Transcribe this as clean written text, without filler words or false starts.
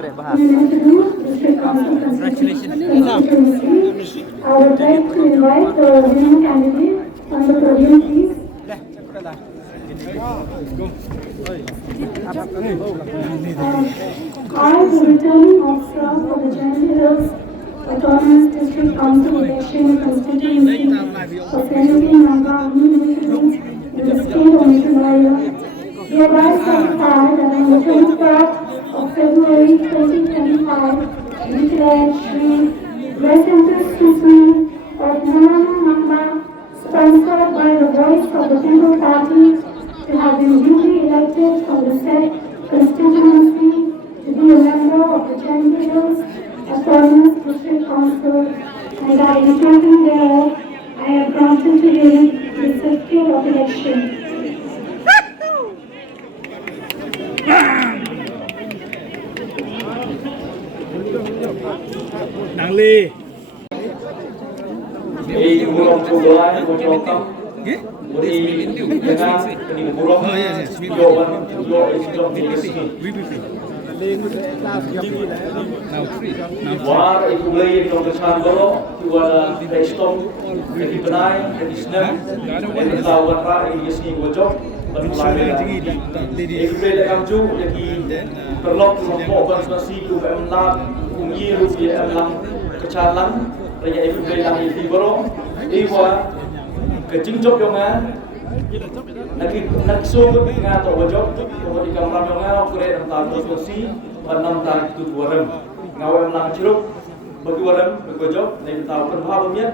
I would like to invite the winning candidate on the podium, please. I, the returning officer for the General Hills Autonomous District Council election constituency representing Nanga Mihmyntdu in the state of Meghalaya, hereby certify that on the 23rd of February 2025, declared Shri Gresentus Susngi of Meghalaya, sponsored by the voice of the Temple Party, to have been duly elected from the said constituency to be a member of the General Hills Autonomous District Council, and by determining thereof, I have granted to him the certificate of election. Nang Lee. Burung Bulai, Bocokam, Budi dengan ini burung jawaban jawab VPP. War ibu beli di Kongresan Golo, juara Preston, di Benai, di Senam, di Lawan Rak, di Yesni Bocok, ibu beli dalam ju, di perlok kelompok organisasi UMM, Ungi UMM Kecalan, raya ibu beli dalam di Golo, iwa kecingcok yongan. Nagsugot nga to wajok ko di kamera nga ko red ang tago si panam tarik tu warem ngawe lang ciruk bagi warem bagi wajok dai tahu perbahagian